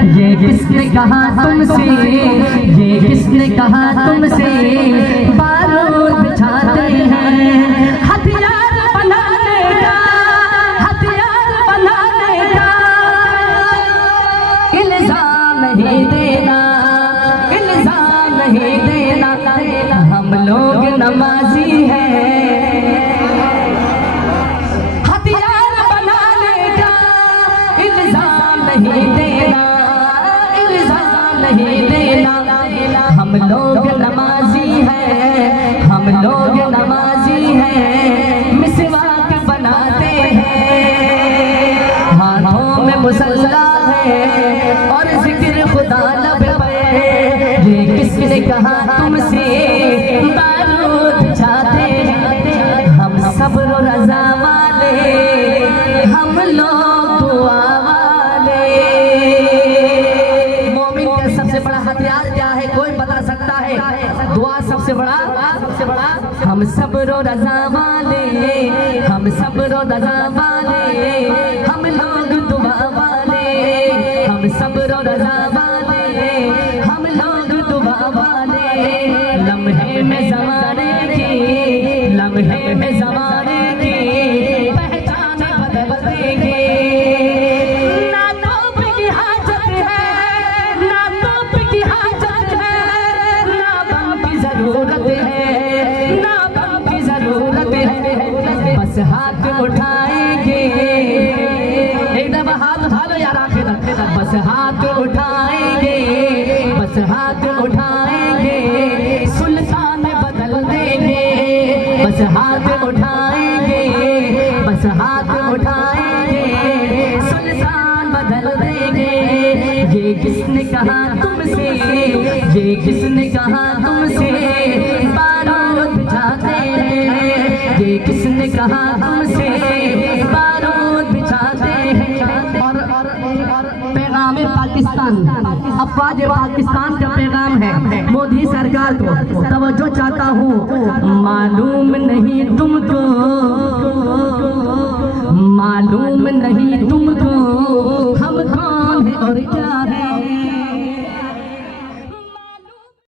ये किसने कहा तुमसे, ये किसने कहा तुमसे बारूद बिछाते हैं। हथियार बनाने का, हथियार बनाने का इल्जाम नहीं देना, इल्जाम नहीं देना। हम लोग नमाजी हैं। हथियार बनाने का इल्जाम नहीं देना, इल्जाम नहीं देना। हम लोग नमाजी हैं, हम लोग नमाजी हैं। मिसवाक बनाते हैं, हाथों में मुसल्ला है और जिक्र खुदा लब पे। ये किसने कहा तुमसे बारूद छाते हैं। हम सब्र रज़ा वाले, हम लोग दुआ वाले। मोमिन का सबसे बड़ा हथियार क्या है, कोई बता सकता है? दुआ सबसे बड़ा, सबसे बड़ा। हम सब्र रज़ा वाले, हम सब्र रज़ा वाले, हम लोग दुआ वाले। हम सब्र रज़ा वाले, हम लोग दुआ वाले। लम्हे में ज़माने की, लम्हे में ज़माने की पहचान बदल देंगे। ना तोप की हाजत है, ना तोप की हाजत है, ना बम की ज़रूरत है, ना बम की ज़रूरत है। बस हाथ उठाएंगे, एक दफ़ा हाथ उठा लो यार आखिर तक। बस हाथ उठाएंगे, बस हाथ उठाएंगे, सुल्तान बदल देंगे। बस हाथ उठाएंगे, बस हाथ उठाएंगे, सुल्तान बदल देंगे। ये किसने कहा तुमसे, ये किसने कहा तुमसे बारूद बिछाते हैं। ये किसने कहा तुमसे बारूद बिछाते हैं। और पैगाम पाकिस्तान, अफवाज पाकिस्तान का पैगाम है मोदी सरकार को। तवज्जो चाहता हूँ, मालूम नहीं तुमको